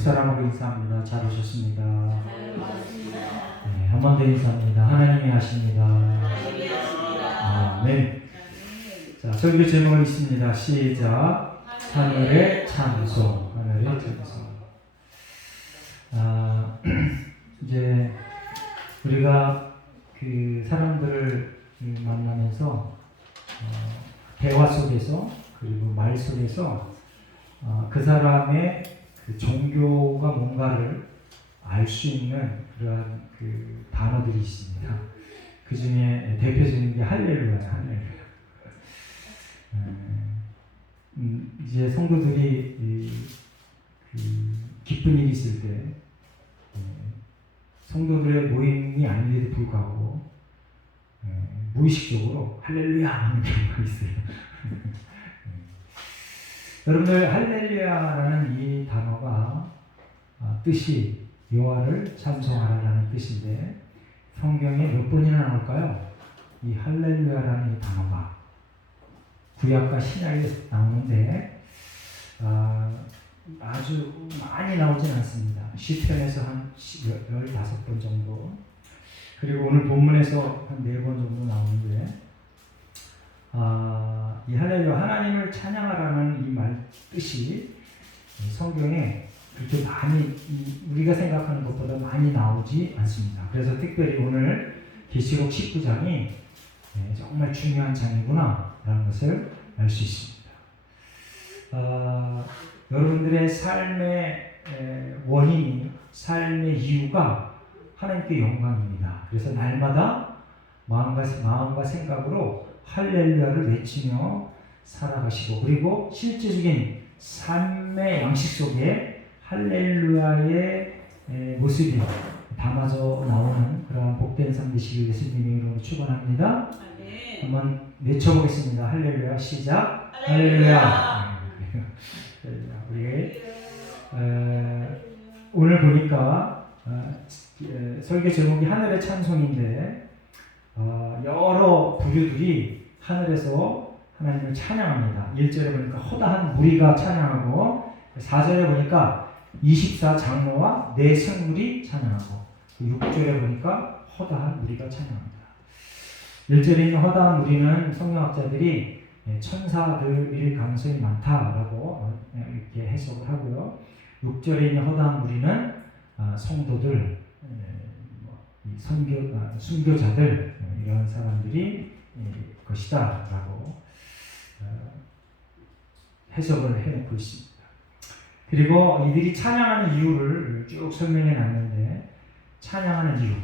옆사람하고 인사합니다. 잘 오셨습니다. 네, 한 번 더 인사합니다. 하나님이 하십니다. 네. 자, 설교 제목은 있습니다. 시작. 하늘의 찬송. 하늘의 찬송. 이제 우리가 그 사람들을 만나면서 대화 속에서 그리고 말 속에서 그 사람의 그 종교가 뭔가를 알 수 있는 그러한 그 단어들이 있습니다. 그 중에 대표적인 게 할렐루야예요. 할렐루야. 이제 성도들이 기쁜 일이 있을 때 성도들의 모임이 아닌데도 불구하고 무의식적으로 할렐루야 하는 경우가 있어요. 여러분들 할렐루야라는 이 단어가 뜻이 여호와를 찬송하라라는 뜻인데 성경에 몇 번이나 나올까요? 이 할렐루야라는 이 단어가 구약과 신약에 나오는데 아주 많이 나오진 않습니다. 시편에서 한 15번 정도, 그리고 오늘 본문에서 한 4번 정도 나오는데 이 할렐루야, 하나님을 찬양하라는 이 말 뜻이 성경에 그렇게 많이 우리가 생각하는 것보다 많이 나오지 않습니다. 그래서 특별히 오늘 계시록 19장이 정말 중요한 장이구나 라는 것을 알 수 있습니다. 여러분들의 삶의 원인이, 삶의 이유가 하나님께 영광입니다. 그래서 날마다 마음과 생각으로 할렐루야를 외치며 살아가시고, 그리고 실제적인 삶의 양식 속에 할렐루야의 모습이 담아져 나오는 그런 복된 삶 되시길 예수님의 이름으로 축원합니다. 한번 외쳐보겠습니다. 할렐루야. 시작. 할렐루야. 우리 오늘 보니까 설교 제목이 하늘의 찬송인데 여러 부류들이 하늘에서 하나님을 찬양합니다. 1절에 보니까 허다한 무리가 찬양하고, 4절에 보니까 24장로와 네 생물이 찬양하고, 6절에 보니까 허다한 무리가 찬양합니다. 1절에 있는 허다한 무리는 성경학자들이 천사들일 가능성이 많다라고 이렇게 해석을 하고요. 6절에 있는 허다한 무리는 성도들, 순교자들, 이런 사람들이 것이다 라고 해석을 해놓고 있습니다. 그리고 이들이 찬양하는 이유를 쭉 설명해 놨는데, 찬양하는 이유,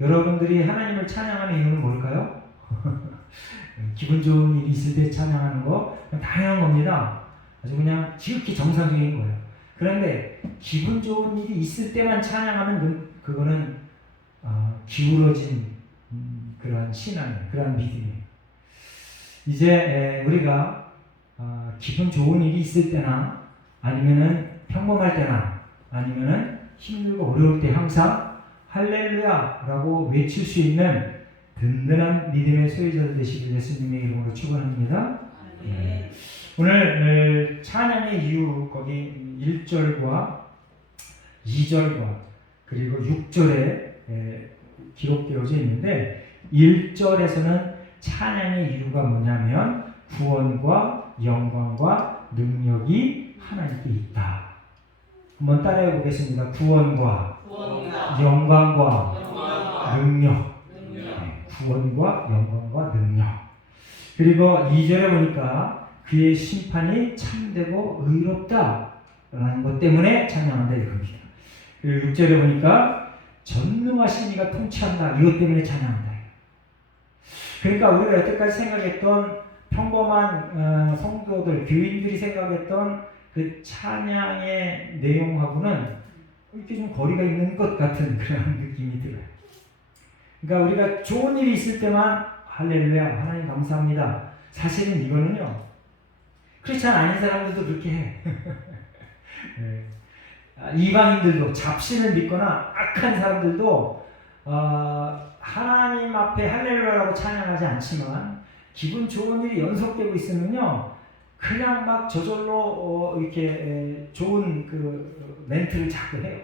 여러분들이 하나님을 찬양하는 이유는 뭘까요? 기분 좋은 일이 있을 때 찬양하는 거 당연한 겁니다. 아주 그냥 지극히 정상적인 거예요. 그런데 기분 좋은 일이 있을 때만 찬양하면 그거는 기울어진 그러한 신앙이에요. 그러한 믿음이에요. 이제 우리가 기분 좋은 일이 있을 때나 아니면은 평범할 때나 아니면은 힘들고 어려울 때 항상 할렐루야라고 외칠 수 있는 든든한 믿음의 소유자들 되시길 예수님의 이름으로 축원합니다. 네. 오늘 찬양의 이유, 거기 1절과 2절과 그리고 6절에 기록되어져 있는데, 1절에서는 찬양의 이유가 뭐냐면 구원과 영광과 능력이 하나님께 있다. 한번 따라해 보겠습니다. 구원과 영광과 능력. 구원과 영광과 능력. 그리고 2절에 보니까 그의 심판이 참되고 의롭다라는 것 때문에 찬양한다 이겁니다. 그리고 6절에 보니까 전능하신 이가 통치한다, 이것 때문에 찬양한다. 그러니까 우리가 여태까지 생각했던 평범한 성도들, 교인들이 생각했던 그 찬양의 내용하고는 이렇게 좀 거리가 있는 것 같은 그런 느낌이 들어요. 그러니까 우리가 좋은 일이 있을 때만 할렐루야, 하나님 감사합니다. 사실은 이거는요, 크리스찬 아닌 사람들도 그렇게 해. 네. 이방인들도, 잡신을 믿거나 악한 사람들도 하나님 앞에 할렐루야라고 찬양하지 않지만 기분 좋은 일이 연속되고 있으면요, 그냥 막 저절로 이렇게 좋은 그 멘트를 자꾸 해요.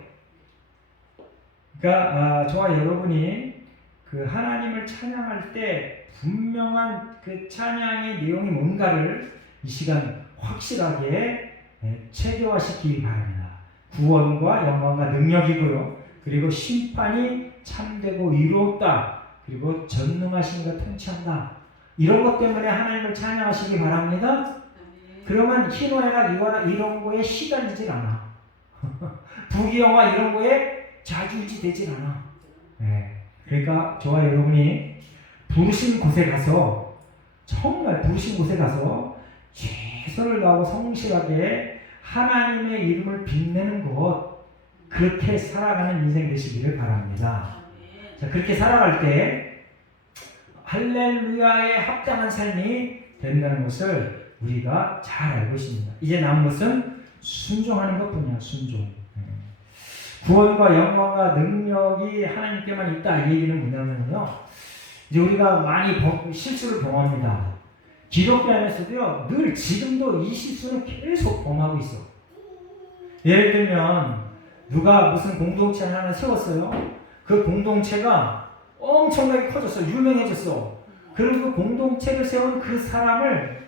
그러니까 저와 여러분이 그 하나님을 찬양할 때 분명한 그 찬양의 내용이 뭔가를 이 시간 확실하게 체계화시키기 바랍니다. 구원과 영광과 능력이고요. 그리고 심판이 참되고 이로웠다. 그리고 전능하신 이가 통치한다. 이런 것 때문에 하나님을 찬양하시기 바랍니다. 그러면 희노애락 이런 거에 시달리질 않아. 부귀영화 이런 거에 좌지우지 되질 않아. 네. 그러니까 저와 여러분이 부르신 곳에 가서 정말 부르신 곳에 가서 최선을 다하고 성실하게 하나님의 이름을 빛내는 것, 그렇게 살아가는 인생 되시기를 바랍니다. 자, 그렇게 살아갈 때 할렐루야에 합당한 삶이 된다는 것을 우리가 잘 알고 있습니다. 이제 남은 것은 순종하는 것뿐이야. 순종. 구원과 영광과 능력이 하나님께만 있다. 이 얘기는 뭐냐면요, 이제 우리가 많이 실수를 범합니다. 기독교 안에서도요, 늘 지금도 이 실수는 계속 범하고 있어. 예를 들면 누가 무슨 공동체 하나 세웠어요. 그 공동체가 엄청나게 커졌어. 유명해졌어. 그리고 그 공동체를 세운 그 사람을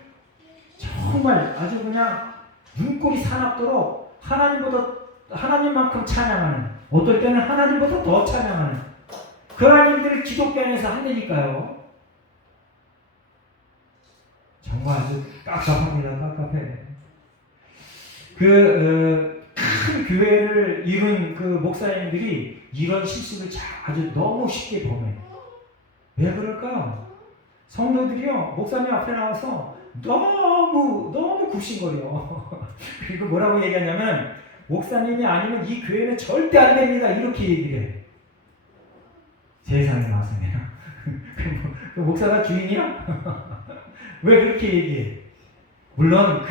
정말 아주 그냥 눈꼬리 사납도록 하나님만큼 찬양하는, 어떨 때는 하나님보다 더 찬양하는 그런 일들을 기독교 안에서 한다니까요. 정말 아주 깝깝합니다. 깝깝해. 큰 교회를 이룬 그 목사님들이 이런 실수를 아주 너무 쉽게 범해. 왜 그럴까요? 성도들이요, 목사님 앞에 나와서 너무 굽신거려. 그리고 뭐라고 얘기하냐면, 목사님이 아니면 이 교회는 절대 안 됩니다. 이렇게 얘기를 해. 세상에 나와서 내가. 그 목사가 주인이야? 왜 그렇게 얘기해? 물론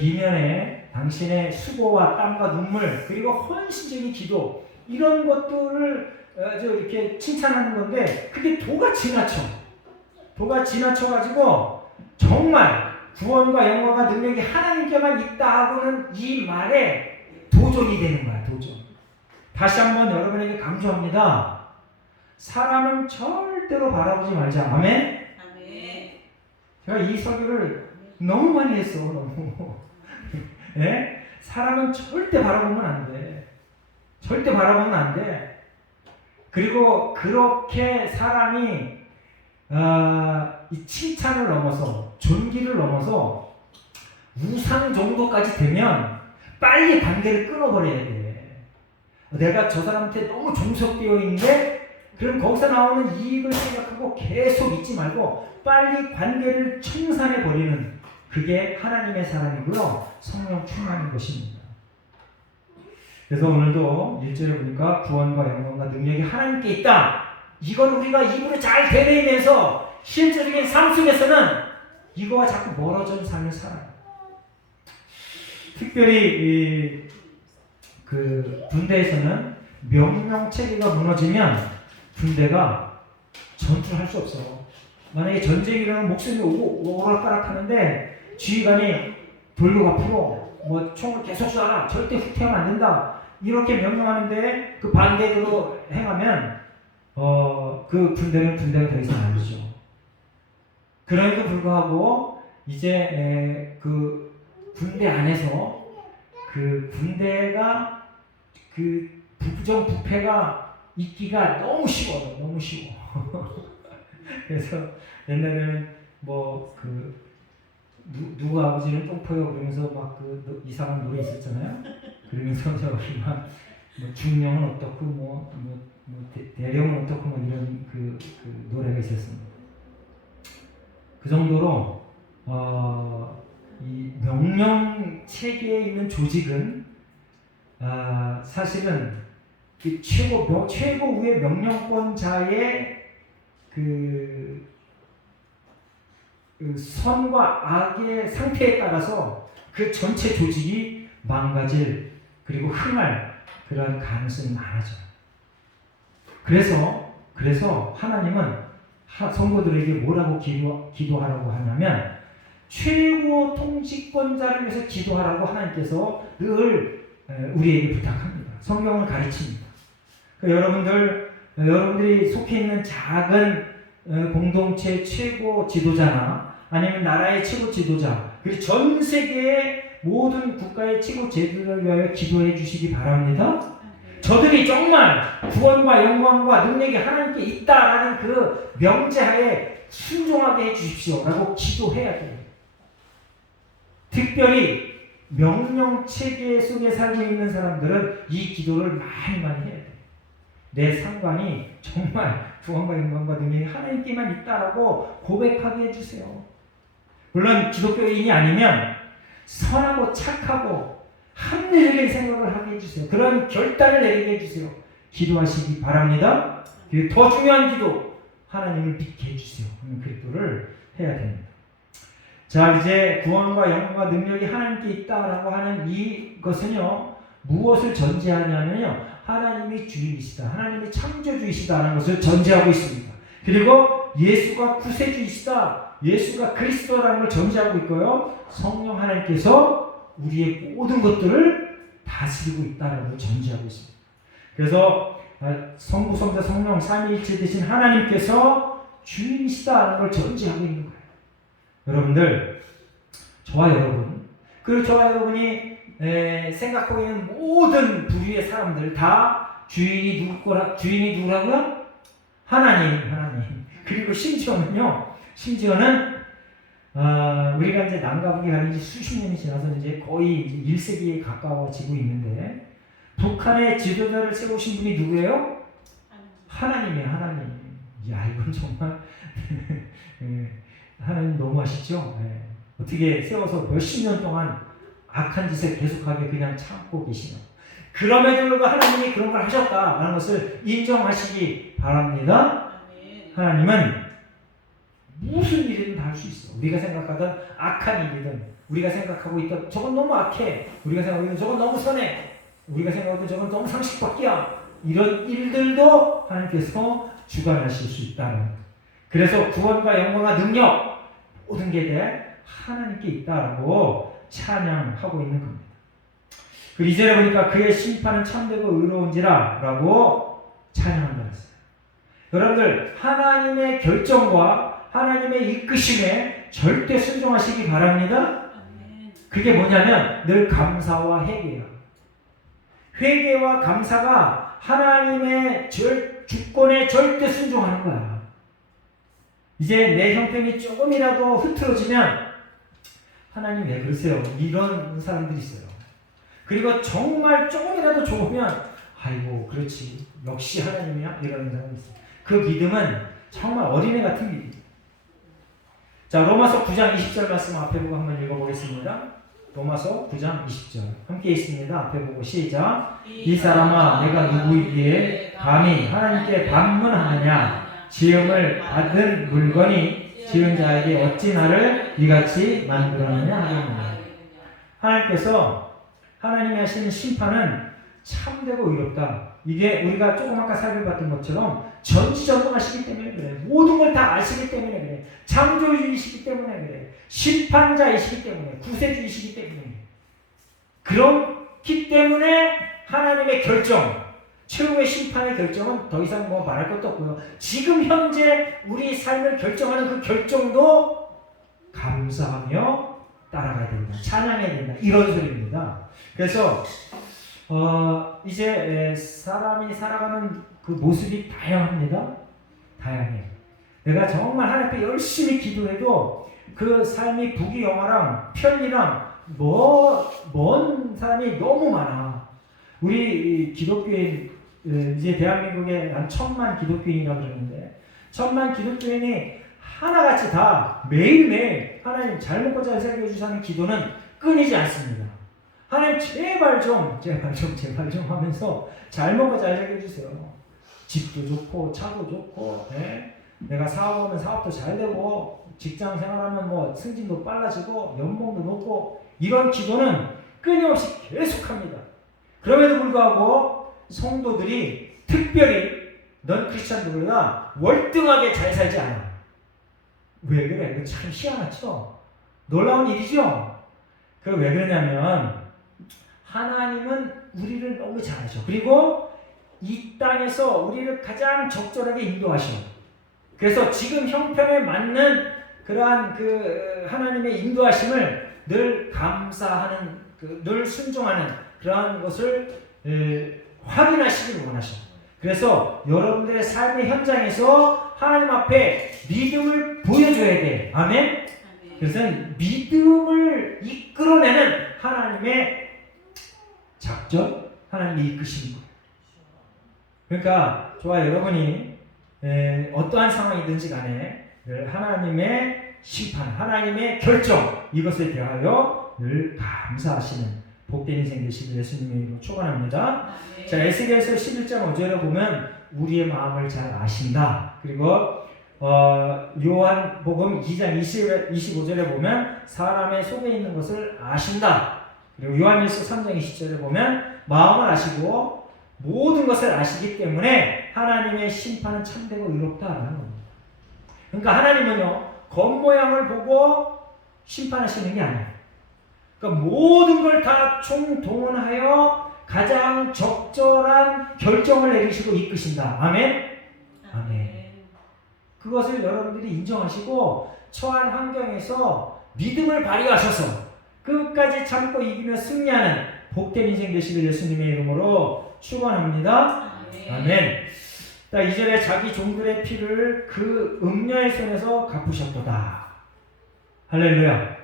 이면에 당신의 수고와 땀과 눈물, 그리고 헌신적인 기도, 이런 것들을 이렇게 칭찬하는 건데, 그게 도가 지나쳐가지고 정말 구원과 영광과 능력이 하나님께만 있다 하고는 이 말에 도전이 되는 거야. 도전. 다시 한번 여러분에게 강조합니다. 사람은 절대로 바라보지 말자. 아멘? 제가 이 설교를 너무 많이 했어. 너무. 예? 사람은 절대 바라보면 안 돼. 절대 바라보면 안 돼. 그리고 그렇게 사람이 이 칭찬을 넘어서, 존귀를 넘어서 우상 정도까지 되면 빨리 관계를 끊어버려야 돼. 내가 저 사람한테 너무 종속되어 있는데, 그럼 거기서 나오는 이익을 생각하고 계속 잊지 말고 빨리 관계를 청산해버리는, 그게 하나님의 사람이고요, 성령 충만인 것입니다. 그래서 오늘도 1절에 보니까 구원과 영광과 능력이 하나님께 있다. 이건 우리가 입으로 잘 되뇌이면서 실제적인 삶 속에서는 이거와 자꾸 멀어진 삶을 살아요. 특별히 그 군대에서는 명령 체계가 무너지면 군대가 전투할 수 없어. 만약에 전쟁이 일어나면 목숨이 오락가락 하는데 지휘관이 돌로 앞으로 뭐 총을 계속 쏴라, 절대 후퇴하면 안 된다, 이렇게 명령하는데 그 반대로 행하면 그 군대가 더 이상 아니죠. 그럼에도 불구하고 이제 그 군대 안에서 그 군대가 그 부정부패가 있기가 너무 쉬워요. 너무 쉬워. 그래서 옛날에는 뭐 누구 아버지는 똥포요 그러면서 막 그 이상한 노래 있었잖아요. 그러면서 저기 막 중령은 어떻고 대령은 어떻고 뭐 이런 그 노래가 있었습니다. 그 정도로 이 명령 체계에 있는 조직은 사실은 그 최고의 명령권자의 그 선과 악의 상태에 따라서 그 전체 조직이 망가질, 그리고 흥할 그런 가능성이 많아져요. 그래서 하나님은 성도들에게 뭐라고 기도하라고 하냐면, 최고 통치권자를 위해서 기도하라고 하나님께서 늘 우리에게 부탁합니다. 성경을 가르칩니다. 여러분들이 속해 있는 작은 공동체 최고 지도자나 아니면 나라의 최고 지도자, 그리고 전 세계의 모든 국가의 최고 지도자를 위하여 기도해 주시기 바랍니다. 저들이 정말 구원과 영광과 능력이 하나님께 있다라는 그 명제하에 순종하게 해주십시오 라고 기도해야 돼요. 특별히 명령 체계 속에 살고 있는 사람들은 이 기도를 많이 해야 돼요. 내 상관이 정말 구원과 영광과 능력이 하나님께만 있다라고 고백하게 해주세요. 물론 기독교인이 아니면 선하고 착하고 합리적인 생각을 하게 해주세요. 그런 결단을 내리게 해주세요. 기도하시기 바랍니다. 그리고 더 중요한 기도, 하나님을 믿게 해주세요. 그 기도를 해야 됩니다. 자, 이제 구원과 영광과 능력이 하나님께 있다라고 하는 이것은요, 무엇을 전제하냐면요, 하나님이 주인이시다, 하나님이 창조주이시다라는 것을 전제하고 있습니다. 그리고 예수가 구세주이시다, 예수가 그리스도라는 걸 전제하고 있고요, 성령 하나님께서 우리의 모든 것들을 다스리고 있다는 걸 전제하고 있습니다. 그래서 성부, 성자, 성령 삼위일체 되신 하나님께서 주인이시다는 걸 전제하고 있는 거예요. 여러분들, 저와 여러분, 그리고 저와 여러분이 생각하고 있는 모든 부류의 사람들 다 주인이 누구라고요? 하나님. 그리고 심지어는 우리가 이제 남과 북이 가린 지 수십 년이 지나서 이제 거의 이제 1세기에 가까워지고 있는데, 북한의 지도자를 세우신 분이 누구예요? 하나님이에요, 하나님. 야, 이건 정말 하나님 너무하시죠? 어떻게 세워서 몇십 년 동안 악한 짓을 계속하게 그냥 참고 계시나. 그럼에도 불구하고 하나님이 그런 걸 하셨다라는 것을 인정하시기 바랍니다. 하나님은 무슨 일이든 다 할 수 있어. 우리가 생각하던 악한 일이든, 우리가 생각하고 있던 저건 너무 악해, 우리가 생각하던 저건 너무 선해, 우리가 생각하던 저건 너무 상식밖이야, 이런 일들도 하나님께서 주관하실 수 있다는. 그래서 구원과 영광과 능력 모든 게 하나님께 있다라고 찬양하고 있는 겁니다. 그 2절에 보니까 그의 심판은 참되고 의로운지라 라고 찬양한다 했어요. 여러분들, 하나님의 결정과 하나님의 이끄심에 절대 순종하시기 바랍니다. 그게 뭐냐면 늘 감사와 회개야. 회개와 감사가 하나님의 주권에 절대 순종하는 거야. 이제 내 형편이 조금이라도 흐트러지면 하나님 왜 그러세요? 이런 사람들이 있어요. 그리고 정말 조금이라도 좋으면 아이고 그렇지, 역시 하나님이야, 이러는 사람이 있어요. 그 믿음은 정말 어린애 같은 믿음. 자, 로마서 9장 20절 말씀 앞에 보고 한번 읽어보겠습니다. 로마서 9장 20절 함께 있습니다. 앞에 보고 시작. 이 사람아, 내가 누구이기에 감히 하나님께 반문하느냐? 지음을 받은 물건이 지은 자에게 어찌 나를 이같이 만들었느냐 하겠느냐. 하나님께서 하나님이 하시는 심판은 참되고 의롭다. 이게 우리가 조금 아까 살펴봤던 것처럼 전지전능하시기 때문에 그래. 모든 걸 다 아시기 때문에 그래. 창조주이시기 때문에 그래. 심판자이시기 때문에, 구세주이시기 때문에. 그렇기 때문에 하나님의 결정, 최후의 심판의 결정은 더 이상 뭐 말할 것도 없고요. 지금 현재 우리 삶을 결정하는 그 결정도 감사하며 따라가야 된다. 찬양해야 된다. 이런 소리입니다. 그래서 이제 사람이 살아가는 그 모습이 다양합니다. 다양해. 내가 정말 하나님 앞에 열심히 기도해도 그 삶이 부귀영화랑 편리랑 먼 사람이 너무 많아. 우리 기독교인, 이제 대한민국에 한 1000만 기독교인이라고 그러는데 1000만 기독교인이 하나같이 다 매일매일 하나님 잘 먹고 잘 살게 해주시는 기도는 끊이지 않습니다. 하나님 제발 좀 하면서 잘 먹고 잘 살게 해주세요. 집도 좋고 차도 좋고, 내가 사업하면 사업도 잘 되고 직장 생활하면 뭐 승진도 빨라지고 연봉도 높고, 이런 기도는 끊임없이 계속합니다. 그럼에도 불구하고 성도들이 특별히 넌 크리스찬들보다 월등하게 잘 살지 않아. 왜 그래? 이거 참 희한하죠? 놀라운 일이죠. 그 왜 그러냐면 하나님은 우리를 너무 잘 아셔. 그리고 이 땅에서 우리를 가장 적절하게 인도하셔. 그래서 지금 형편에 맞는 그러한 그 하나님의 인도하심을 늘 감사하는, 늘 순종하는 그러한 것을 확인하시길 원하셔. 그래서 여러분들의 삶의 현장에서 하나님 앞에 믿음을 보여줘야 돼. 아멘? 그래서 믿음을 이끌어내는 하나님의 작전, 하나님이 이끄시는 거예요. 그러니까 저와 여러분이 어떠한 상황이든지 간에 늘 하나님의 심판, 하나님의 결정, 이것에 대하여 늘 감사하시는 복된 인생 되시길 예수님의 이름으로 축원합니다. 자, 에스겔서 11장 5절에 보면 우리의 마음을 잘 아신다. 그리고 요한복음 2장 25절에 보면 사람의 속에 있는 것을 아신다. 그리고 요한일서 3장 20절에 보면 마음을 아시고 모든 것을 아시기 때문에 하나님의 심판은 참되고 의롭다라는 겁니다. 그러니까 하나님은요, 겉모양을 보고 심판하시는 게 아니에요. 그러니까 모든 걸 다 총동원하여 가장 적절한 결정을 내리시고 이끄신다. 아멘? 아멘. 그것을 여러분들이 인정하시고 처한 환경에서 믿음을 발휘하셔서 끝까지 참고 이기며 승리하는 복된 인생 되시길 예수님의 이름으로 축원합니다. 아멘. 2절에 자기 종들의 피를 그 음녀의 손에서 갚으셨도다. 할렐루야.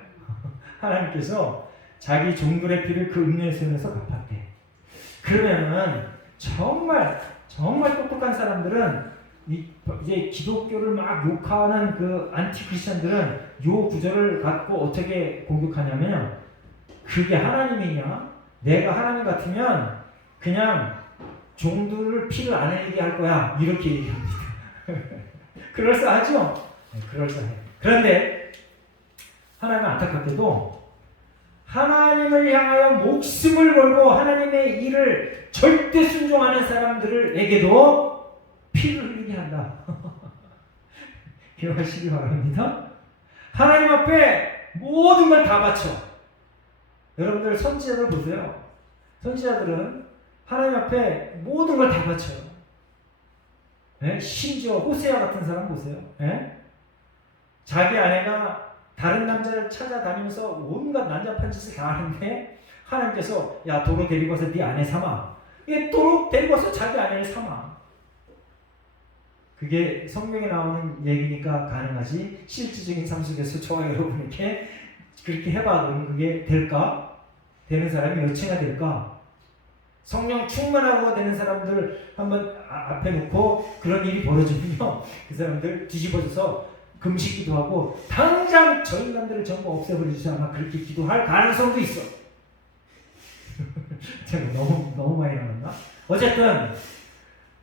하나님께서 자기 종들의 피를 그 음녀의 손에서 갚았대. 그러면은 정말 똑똑한 사람들은 이제 기독교를 막 욕하는 그 안티크리스천들은 요 구절을 갖고 어떻게 공격하냐면요, 그게 하나님이냐? 내가 하나님 같으면 그냥 종들을 피를 안 흘리게 할 거야, 이렇게 얘기합니다. 그럴싸하죠? 네, 그럴싸해. 그런데 하나님은 안타깝게도 하나님을 향하여 목숨을 걸고 하나님의 일을 절대 순종하는 사람들에게도 피를 흘리게 한다. 기억하시기 바랍니다. 하나님 앞에 모든 걸 다 바쳐. 여러분들 선지자들 보세요. 선지자들은 하나님 앞에 모든 걸 다 바쳐요. 네? 심지어 호세아 같은 사람 보세요. 네? 자기 아내가 다른 남자를 찾아다니면서 온갖 난잡한 짓을 다 하는데 하나님께서 야, 도로 데리고 와서 네 아내 삼아. 도로 데리고 와서 자기 아내를 삼아. 그게 성경에 나오는 얘기니까 가능하지, 실질적인 삶 속에서 저와 여러분에게 그렇게 해봐도 그게 될까? 되는 사람이 몇이나 될까? 성령 충만하고 되는 사람들 한번 앞에 놓고 그런 일이 벌어지면요, 그 사람들 뒤집어져서 금식 기도하고 당장 저 인간들을 전부 없애버려 주세요. 아마 그렇게 기도할 가능성도 있어. 제가 너무 많이 나왔나? 어쨌든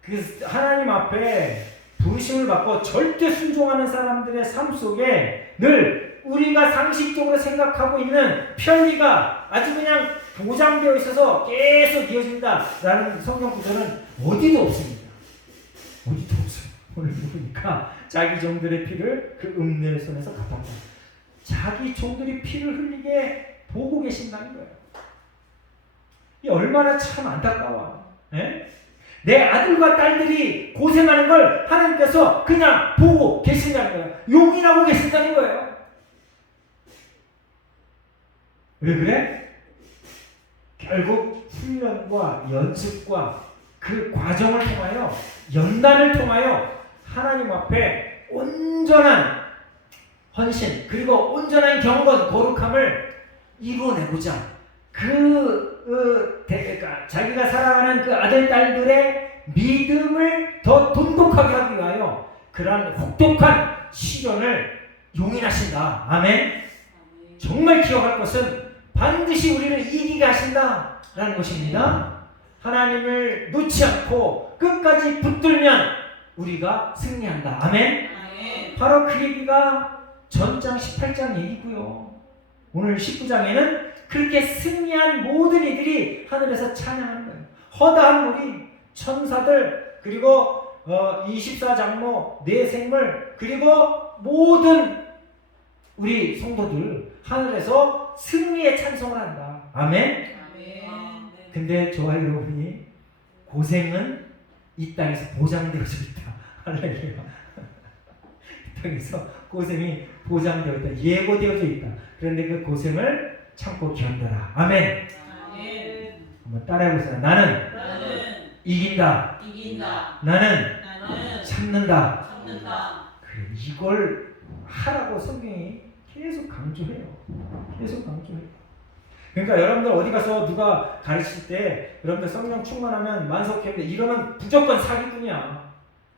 그 하나님 앞에 부르심을 받고 절대 순종하는 사람들의 삶 속에 늘 우리가 상식적으로 생각하고 있는 편리가 아주 그냥 보장되어 있어서 계속 이어진다라는 성경 구절은 어디도 없습니다. 어디도 없어요. 오늘 보니까 자기 종들의 피를 그 음녀의 손에서 갚았다. 자기 종들이 피를 흘리게 보고 계신다는 거예요. 이 얼마나 참 안타까워. 예? 내 아들과 딸들이 고생하는 걸 하나님께서 그냥 보고 계신다는 거예요. 용인하고 계신다는 거예요. 왜 그래? 결국 훈련과 연습과 그 과정을 통하여, 연단을 통하여 하나님 앞에 온전한 헌신, 그리고 온전한 경건, 거룩함을 이루어내고자 자기가 사랑하는 그 아들, 딸들의 믿음을 더 돈독하게 하기 위하여 그러한 혹독한 시련을 용인하신다. 아멘. 정말 기억할 것은 반드시 우리를 이기게 하신다라는 것입니다. 하나님을 놓지 않고 끝까지 붙들면 우리가 승리한다. 아멘. 바로 그 얘기가 전장 18장 얘기고요. 오늘 19장에는 그렇게 승리한 모든 이들이 하늘에서 찬양하는 거예요. 허다한 무리, 천사들, 그리고 24장로, 네 생물, 그리고 모든 우리 성도들 하늘에서 승리의 찬송을 한다. 아멘. 근데 저와 여러분이 고생은 이 땅에서 보장되어져 있다. 할렐루야. 이 땅에서 고생이 보장되어 있다. 예고되어져 있다. 그런데 그 고생을 참고 견뎌라. 아멘. 한번 따라해보세요. 나는 이긴다. 나는 참는다. 그래, 이걸 하라고 성경이 계속 강조해요. 그러니까 여러분들 어디 가서 누가 가르칠 때 여러분들 성령 충만하면 만석했는데 이러면 무조건 사기꾼이야.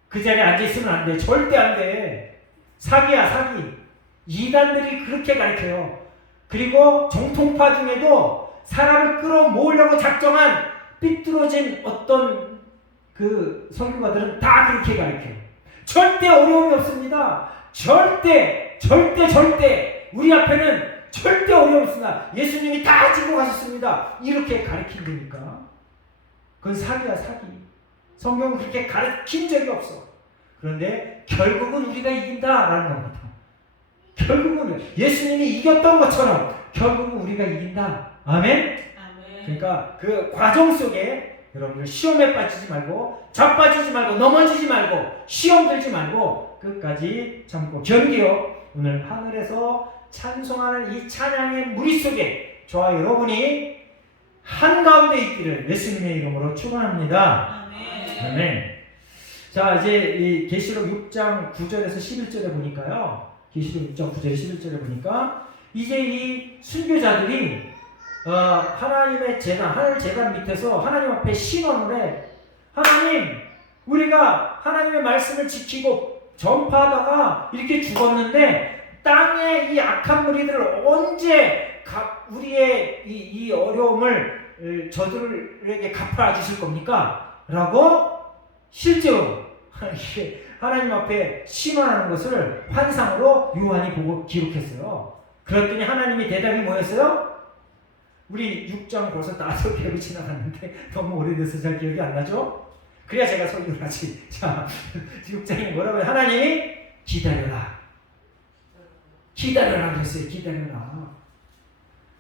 그 자리에 앉아있으면 안 돼. 절대 안 돼. 사기야, 사기. 이단들이 그렇게 가르쳐요. 그리고 정통파 중에도 사람을 끌어모으려고 작정한 삐뚤어진 어떤 그 설교가들은 다 그렇게 가르쳐요. 절대 어려움이 없습니다. 절대 우리 앞에는 절대 어려움이 없습니다. 예수님이 다 지고 가셨습니다. 이렇게 가르친다니까. 그건 사기야, 사기. 성경은 그렇게 가르친 적이 없어. 그런데 결국은 우리가 이긴다라는 겁니다. 결국은 예수님이 이겼던 것처럼 결국은 우리가 이긴다. 아멘? 그러니까 그 과정 속에 여러분들 시험에 빠지지 말고 자빠지지 말고 넘어지지 말고 시험 들지 말고 끝까지 참고 견디어 오늘 하늘에서 찬송하는 이 찬양의 무리 속에 저와 여러분이 한가운데 있기를 예수님의 이름으로 축원합니다. 아멘. 자, 이제 이 계시록 6장 9절에서 11절에 보니까요. 계시록 6장 9절 11절에 보니까 이제 이 순교자들이 하나님의 제단, 하늘 제단 밑에서 하나님 앞에 신원을 해. 하나님, 우리가 하나님의 말씀을 지키고 전파하다가 이렇게 죽었는데 땅의 이 악한 무리들을 언제 우리의 이 어려움을 저들에게 갚아 주실 겁니까? 라고 실제로 하나님 앞에 신원하는 것을 환상으로 요한이 보고 기록했어요. 그랬더니 하나님의 대답이 뭐였어요? 우리 6장 벌써 5개월이 지나갔는데 너무 오래돼서 잘 기억이 안 나죠? 그래야 제가 설교를 하지. 자, 6장이 뭐라고요? 하나님이 기다려라. 기다려라 그랬어요. 기다려라.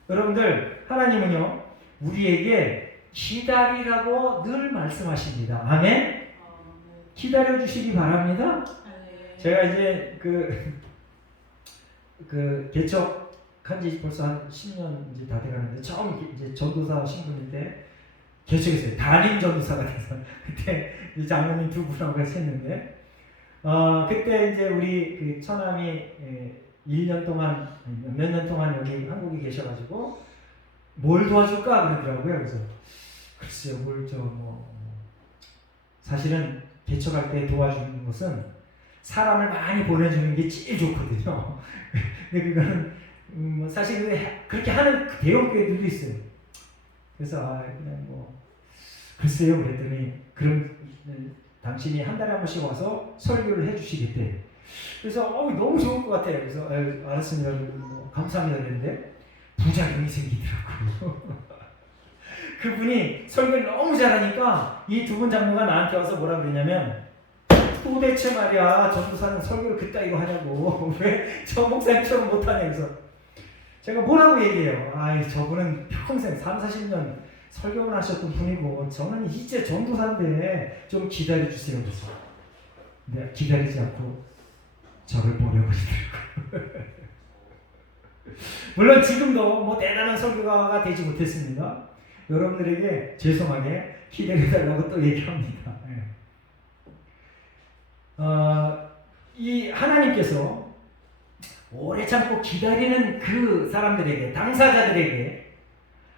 여러분들, 하나님은요, 우리에게 기다리라고 늘 말씀하십니다. 아멘? 기다려 주시기 바랍니다. 제가 이제 개척한 지 벌써 한 10년 이제 다 돼가는데 처음 이제 전도사 신분인데 개척했어요. 담임 전도사가 돼서 그때 장로님 두 분하고 같이 했는데 그때 이제 우리 그 처남이 1년 동안 몇 년 동안 여기 한국에 계셔가지고 뭘 도와줄까 그러더라고요. 그래서 글쎄요, 사실은 개척할 때 도와주는 것은 사람을 많이 보내주는 게 제일 좋거든요. 근데 그거는 사실 그렇게 하는 대형교회들도 있어요. 그래서 글쎄요 그랬더니 그럼 당신이 한 달에 한 번씩 와서 설교를 해주시겠대. 그래서 너무 좋을 것 같아요. 그래서 알았습니다. 감사합니다 그랬는데 부작용이 생기더라고요. 그분이 설교를 너무 잘하니까 이 두 분 장로가 나한테 와서 뭐라 그러냐면 도대체 말이야 전도사는 설교를 그따위로 하냐고 왜 저 목사님처럼 못하냐. 그래서 제가 뭐라고 얘기해요. 저분은 평생 30-40년 설교만 하셨던 분이고 저는 이제 전도사인데 좀 기다려주세요. 그래서 근데 기다리지 않고 저를 버려버리더라고요. 물론 지금도 대단한 설교가가 되지 못했습니다. 여러분들에게 죄송하게 기다려달라고 또 얘기합니다. 이 하나님께서 오래 참고 기다리는 그 사람들에게, 당사자들에게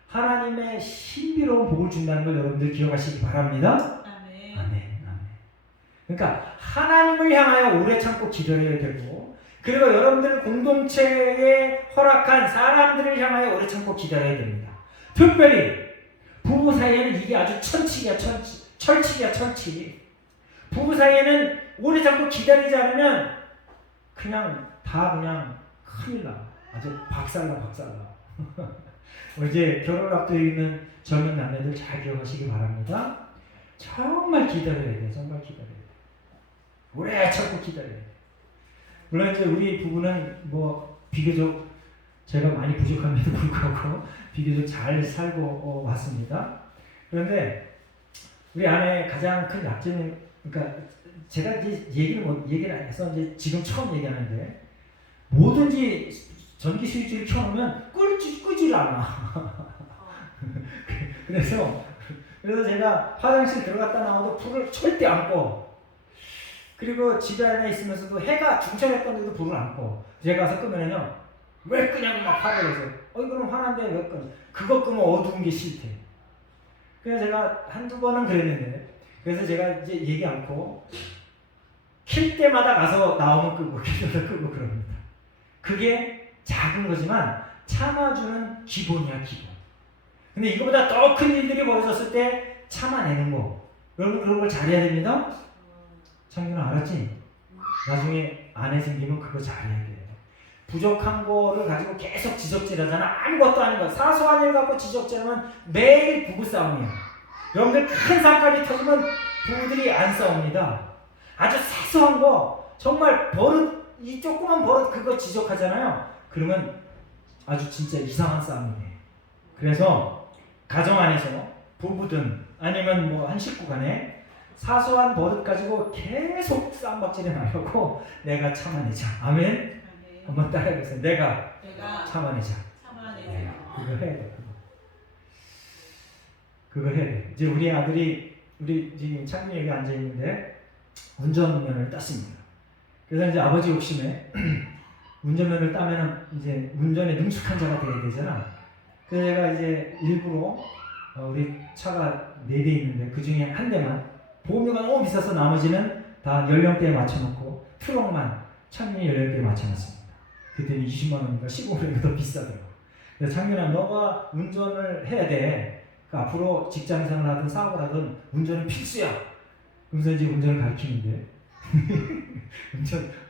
하나님의 신비로운 복을 준다는 걸 여러분들 기억하시기 바랍니다. 아멘. 아멘. 그러니까 하나님을 향하여 오래 참고 기다려야 되고, 그리고 여러분들 공동체에 허락한 사람들을 향하여 오래 참고 기다려야 됩니다. 특별히 부부 사이에는 이게 아주 철칙이야. 부부 사이에는 오래 참고 기다리지 않으면 그냥 큰일 나. 아주 박살나. 이제 결혼을 앞두고 있는 젊은 남녀들 잘 기억하시기 바랍니다. 정말 기다려야 돼. 오래 참고 기다려야 돼. 물론 이제 우리 부부는 비교적 제가 많이 부족함에도 불구하고 비교적 잘 살고 왔습니다. 그런데 우리 안에 가장 큰 약점이, 그러니까 제가 이제 얘기를 안 해서 이제 지금 처음 얘기하는데, 뭐든지 전기 스위치를 켜놓으면 끄질 않아. 그래서 제가 화장실 들어갔다 나와도 불을 절대 안 꺼. 그리고 집에 안에 있으면서도 해가 중천했던데도 불을 안 꺼. 제가 가서 끄면은요, 왜 끄냐고 막 화를 내서, 이거는 화난데 왜 끄냐. 그거 끄면 어두운 게 싫대. 그래서 제가 한두 번은 그랬는데, 그래서 제가 이제 얘기 않고 킬 때마다 가서 나오면 끄고 킬 때마다 끄고 그럽니다. 그게 작은 거지만 참아주는 기본이야, 기본. 근데 이거보다 더 큰 일들이 벌어졌을 때 참아내는 거, 여러분 그런 걸 잘해야 됩니다. 창균아 알았지? 나중에 아내 생기면 그거 잘해야 돼. 부족한 거를 가지고 계속 지적질하잖아. 아무것도 아닌 거, 사소한 일 갖고 지적질하면 매일 부부싸움이야. 여러분들 큰 사건이 터지면 부부들이 안 싸웁니다. 아주 사소한 거, 정말 이 조그만 버릇 그거 지적하잖아요. 그러면 아주 진짜 이상한 싸움이 돼. 그래서 가정 안에서 부부든 아니면 뭐 한 식구 간에 사소한 버릇 가지고 계속 싸움박질해 나려고 내가 참아내자. 아멘? 한번 따라해보세요. 내가 참아내자. 그거 해야 돼. 그거 해야 돼. 이제 우리 아들이, 우리 지금 창민이 여기 앉아있는데 운전면허를 땄습니다. 그래서 이제 아버지 욕심에 운전면허를 따면은 이제 운전에 능숙한 자가 돼야 되잖아. 그래서 제가 이제 일부러 우리 차가 4대 있는데 그 중에 한 대만 보험료가 너무 비싸서 나머지는 다 연령대에 맞춰놓고 트럭만 창민이 연령대에 맞춰놨습니다. 그때는 20만 원인가 15만원인가 더 비싸더라고. 그래서 창민아, 너가 운전을 해야 돼. 그러니까 앞으로 직장생활 하든 사업을 하든 운전은 필수야. 그래서 이제 운전을 가르치는데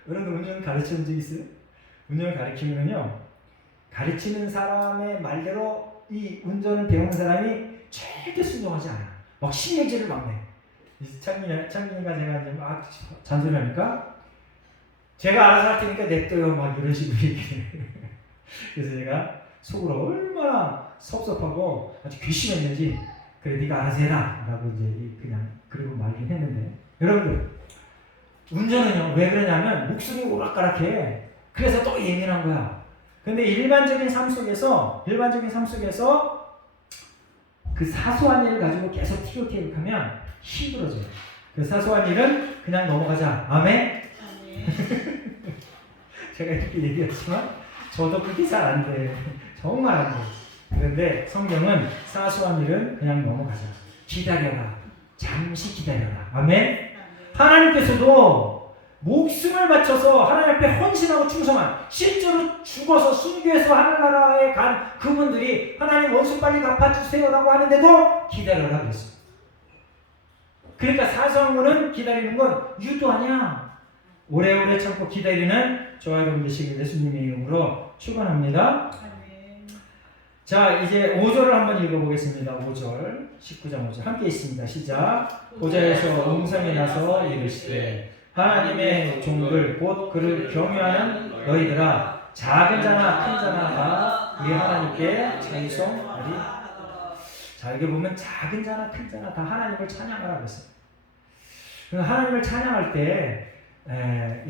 여러분들 운전을 가르치는 적 있어요? 운전을 가르치면요, 가르치는 사람의 말대로 이 운전을 배우는 사람이 절대 순종하지 않아. 막 신경질을 막 내. 창민이가 제가 이제 막 잔소리하니까 제가 알아서 할 테니까 냅둬요, 막 이런 식으로 얘기해. 그래서 제가 속으로 얼마나 섭섭하고 아주 괘씸했는지, 그래 네가 알아서 해라 라고 이제 그냥 그리고 말긴 했는데, 여러분들 운전은요 왜 그러냐면 목숨이 오락가락해. 그래서 또 예민한 거야. 근데 일반적인 삶 속에서 그 사소한 일을 가지고 계속 티격태격하면 힘들어져요. 그 사소한 일은 그냥 넘어가자. 아멘? 제가 이렇게 얘기했지만 저도 그렇게 잘 안 돼. 정말 안 돼. 그런데 성경은 사소한 일은 그냥 넘어가자. 기다려라. 잠시 기다려라. 아멘? 하나님께서도 목숨을 바쳐서 하나님 앞에 헌신하고 충성한, 실제로 죽어서 순교해서 하늘나라에 간 그분들이 하나님 원수 빨리 갚아주세요라고 하는데도 기다려라 그랬어요. 그러니까 사소한 거는 기다리는 건 유도하냐. 오래오래 참고 기다리는 저와 여러분 되시길 예수님의 이름으로 축원합니다. 자, 이제 5절을 한번 읽어보겠습니다. 5절, 19장 5절 함께 있습니다. 시작. 보좌에서 음성이 나서 이르시되 하나님의 종들 곧 그를 경외하는 너희들아, 작은 자나 큰 자나 다 우리 하나님께 찬송하리. 자, 여기 보면 작은 자나 큰 자나 다 하나님을 찬양하라고 했어요. 하나님을 찬양할 때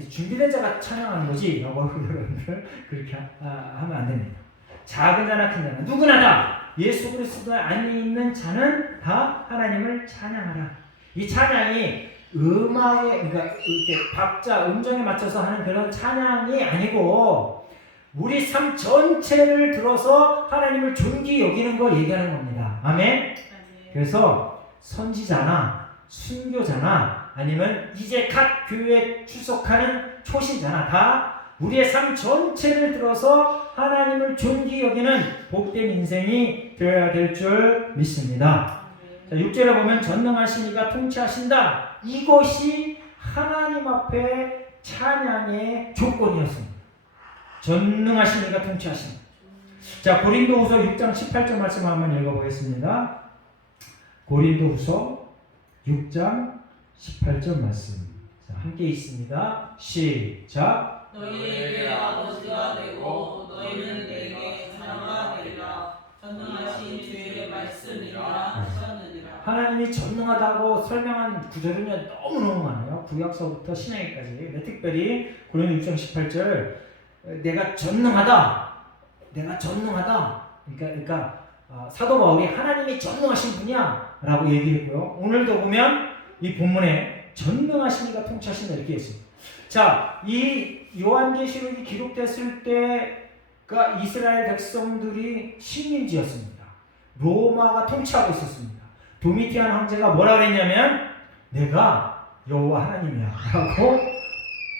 준비된 자가 찬양하는 거지 라고 여러분들 그렇게 하면 안 됩니다. 작은 자나 큰 자나 누구나 다 예수 그리스도 안에 있는 자는 다 하나님을 찬양하라. 이 찬양이 음악에, 그러니까 이렇게 박자, 음정에 맞춰서 하는 그런 찬양이 아니고 우리 삶 전체를 들어서 하나님을 존귀 여기는 걸 얘기하는 겁니다. 아멘? 그래서 선지자나 순교자나 아니면 이제 각 교회에 출석하는 초신자나 다 우리의 삶 전체를 들어서 하나님을 존귀 여기는 복된 인생이 되어야 될 줄 믿습니다. 자, 6절에 보면 전능하신 이가 통치하신다. 이것이 하나님 앞에 찬양의 조건이었습니다. 전능하신 이가 통치하신다. 자, 고린도후서 6장 18절 말씀 한번 읽어보겠습니다. 고린도후서 6장 18절 말씀. 자, 함께 있습니다. 시작. 너희에게 아버지가 되고 너희는 내게 자녀가 되리라. 전능하신 주의 말씀이라 하셨느니라. 하나님이 전능하다고 설명한 구절은 너무너무 많아요. 구약서부터 신약기까지. 특별히 고린도 6장 18절 내가 전능하다. 내가 전능하다. 그러니까 사도 바울이 하나님이 전능하신 분이야 라고 얘기했고요. 오늘도 보면 이 본문에 전능하신 이가 통치하신다 이렇게 했습니다. 자, 이 요한계시록이 기록됐을 때가 이스라엘 백성들이 식민지였습니다. 로마가 통치하고 있었습니다. 도미티안 황제가 뭐라 그랬냐면 내가 여호와 하나님이야 라고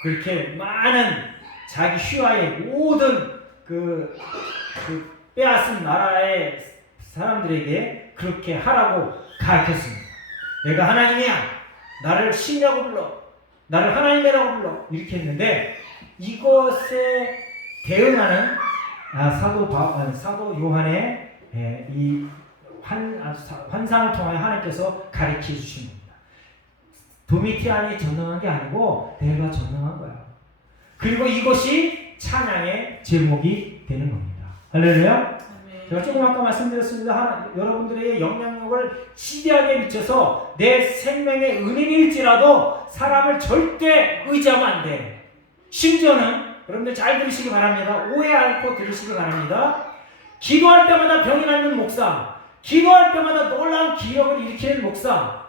그렇게 많은 자기 휘하의 모든 그 빼앗은 나라의 사람들에게 그렇게 하라고 가르쳤습니다. 내가 하나님이야. 나를 신이라고 불러. 나를 하나님이라고 불러. 이렇게 했는데 이것에 대응하는 사도 요한의 이 환상을 통하여 하나님께서 가르쳐 주신 겁니다. 도미티안이 전능한 게 아니고 내가 전능한 거야. 그리고 이것이 찬양의 제목이 되는 겁니다. 할렐루야. 제가 조금 아까 말씀드렸습니다. 여러분들의 영향력을 지대하게 미쳐서 내 생명의 은인일지라도 사람을 절대 의지하면 안 돼. 심지어는 여러분들 잘 들으시기 바랍니다. 오해 않고 들으시기 바랍니다. 기도할 때마다 병이 낫는 목사, 기도할 때마다 놀라운 기력을 일으키는 목사,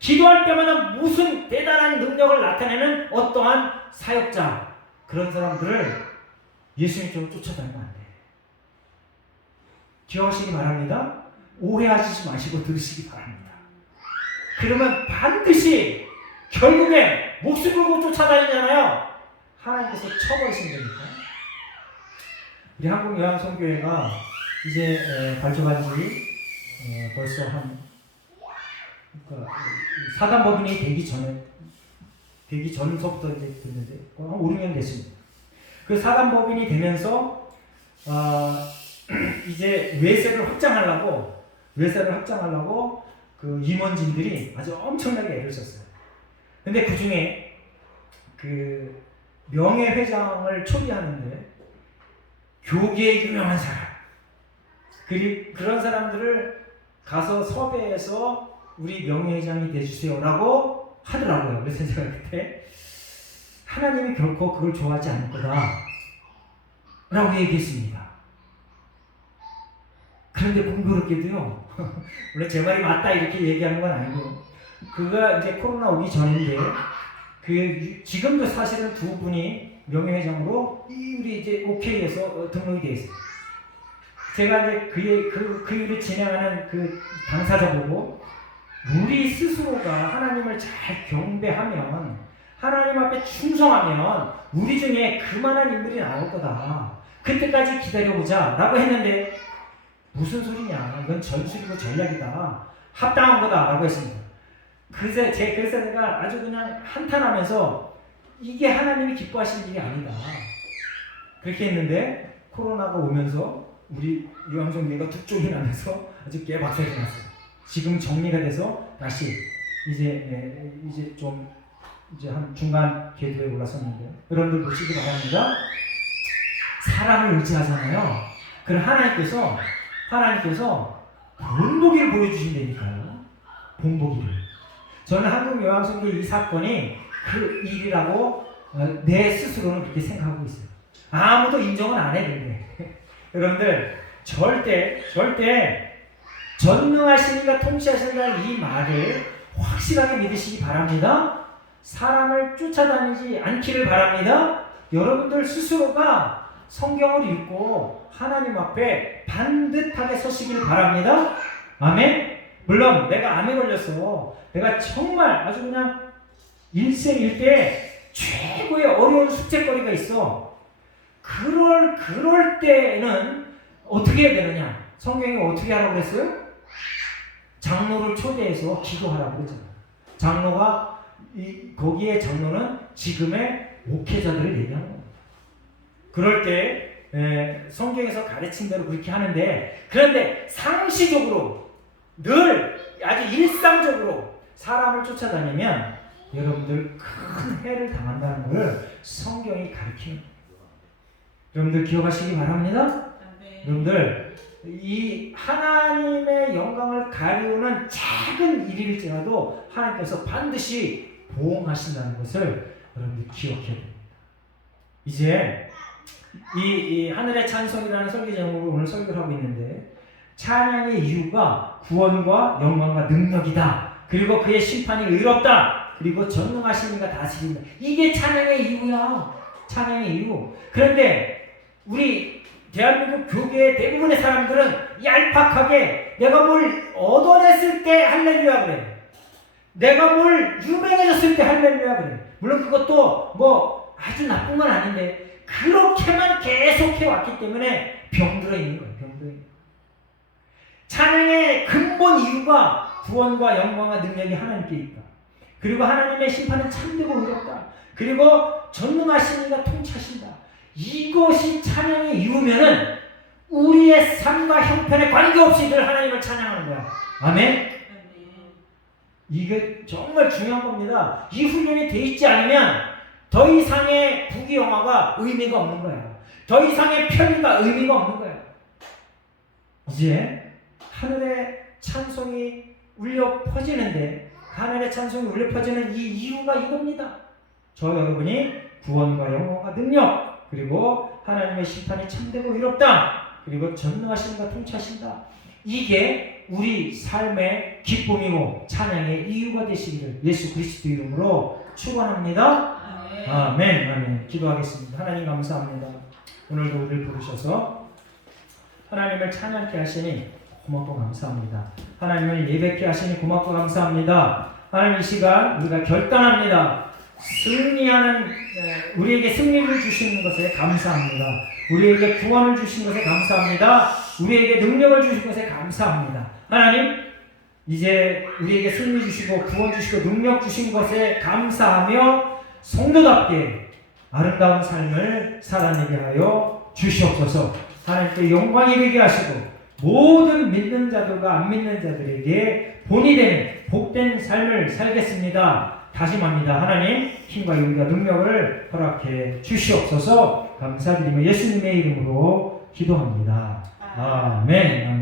기도할 때마다 무슨 대단한 능력을 나타내는 어떠한 사역자, 그런 사람들을 예수님처럼 쫓아다니면 안 돼. 기억하시기 바랍니다. 오해하시지 마시고 들으시기 바랍니다. 그러면 반드시 결국에 목숨 걸고 쫓아다니잖아요. 하나님께서 쳐버리신다니까. 우리 한국요한선교회가 이제 발족한 지 벌써 사단법인이 되기 전서부터 이제 됐는데 한 5, 6년 됐습니다. 그 사단법인이 되면서 이제 외세를 확장하려고 그 임원진들이 아주 엄청나게 애를 썼어요. 근데 그 중에 그 명예회장을 초대하는데 교계에 유명한 사람, 그런 사람들을 가서 섭외해서 우리 명예회장이 돼주세요라고 하더라고요. 그래서 제가 그때 하나님이 결코 그걸 좋아하지 않을 거다 라고 얘기했습니다. 그런데 공교롭게도요, 물론 제 말이 맞다 이렇게 얘기하는 건 아니고, 그가 이제 코로나 오기 전인데, 지금도 사실은 두 분이 명예회장으로 우리 이제 OK에서 등록이 되어 있어요. 제가 이제 그 일을 진행하는 그 당사자 보고, 우리 스스로가 하나님을 잘 경배하면, 하나님 앞에 충성하면, 우리 중에 그만한 인물이 나올 거다. 그때까지 기다려보자. 라고 했는데, 무슨 소리냐. 이건 전술이고 전략이다. 합당한 거다. 라고 했습니다. 그래서 내가 아주 그냥 한탄하면서 이게 하나님이 기뻐하시는 일이 아니다. 그렇게 했는데 코로나가 오면서 우리 요한성교회가 두 쪽이 나면서 아주 개박살이 났어요. 지금 정리가 돼서 다시 이제 한 중간 궤도에 올라섰는데 여러분들 보시기 바랍니다. 사람을 의지하잖아요. 그럼 하나님께서 본보기를 보여주신다니까요. 본보기를. 저는 한국요한성교회 이 사건이 그 일이라고 내 스스로는 그렇게 생각하고 있어요. 아무도 인정은 안 해도 여러분들 절대 전능하신 이가 통치하신다는 이 말을 확실하게 믿으시기 바랍니다. 사람을 쫓아다니지 않기를 바랍니다. 여러분들 스스로가 성경을 읽고 하나님 앞에 반듯하게 서시길 바랍니다. 아멘. 물론 내가 암에 걸렸어. 내가 정말 아주 그냥 일생일대 최고의 어려운 숙제거리가 있어. 그럴 때는 어떻게 해야 되느냐? 성경이 어떻게 하라고 그랬어요? 장로를 초대해서 기도하라고 그랬잖아요. 장로가 거기에 장로는 지금의 목회자들을 얘기하는 겁니다. 그럴 때 성경에서 가르친 대로 그렇게 하는데, 그런데 상시적으로 늘 아주 일상적으로 사람을 쫓아다니면 여러분들 큰 해를 당한다는 것을 성경이 가르치는 거예요. 여러분들 기억하시기 바랍니다. 여러분들 이 하나님의 영광을 가리우는 작은 일일지라도 하나님께서 반드시 보응하신다는 것을 여러분들 기억해야 됩니다. 이제 이 하늘의 찬송이라는 설교 제목으로 오늘 설교를 하고 있는데, 찬양의 이유가 구원과 영광과 능력이다. 그리고 그의 심판이 의롭다. 그리고 전능하신 이가 다스린다. 이게 찬양의 이유야. 찬양의 이유. 그런데 우리 대한민국 교계의 대부분의 사람들은 얄팍하게 내가 뭘 얻어냈을 때 할렐루야 그래. 내가 뭘 유명해졌을 때 할렐루야 그래. 물론 그것도 뭐 아주 나쁜 건 아닌데 그렇게만 계속 해왔기 때문에 병들어 있는 거예요. 병들어 있는 거예요. 찬양의 근본 이유가 구원과 영광과 능력이 하나님께 있다. 그리고 하나님의 심판은 참되고 의롭다. 그리고 전능하신 이가 통치하신다. 이것이 찬양의 이유면은 우리의 삶과 형편에 관계없이 늘 하나님을 찬양하는 거야. 아멘? 이게 정말 중요한 겁니다. 이 훈련이 돼 있지 않으면 더 이상의 부귀영화가 의미가 없는 거야. 더 이상의 편의가 의미가 없는 거야. 이제 하늘의 찬송이 울려 퍼지는데, 하늘의 찬송이 울려 퍼지는 이 이유가 이겁니다. 저 여러분이 구원과 영광과 능력, 그리고 하나님의 심판이 참되고 의롭다. 그리고 전능하신 이가 통치하신다. 이게 우리 삶의 기쁨이고 찬양의 이유가 되시기를 예수 그리스도 이름으로 축원합니다. 아멘. 아멘. 기도하겠습니다. 하나님 감사합니다. 오늘도 우리를 부르셔서 하나님을 찬양케 하시니 고맙고 감사합니다. 하나님을 예배케 하시니 고맙고 감사합니다. 하나님, 이 시간 우리가 결단합니다. 승리하는, 우리에게 승리를 주시는 것에 감사합니다. 우리에게 구원을 주신 것에 감사합니다. 우리에게 능력을 주신 것에 감사합니다. 하나님, 이제 우리에게 승리 주시고 구원 주시고 능력 주신 것에 감사하며 성도답게 아름다운 삶을 살아내게 하여 주시옵소서. 하나님께 영광이 되게 하시고 모든 믿는 자들과 안 믿는 자들에게 본이 되는 복된 삶을 살겠습니다. 다짐합니다. 하나님, 힘과 용기와 능력을 허락해 주시옵소서. 감사드리며 예수님의 이름으로 기도합니다. 아멘. 아멘.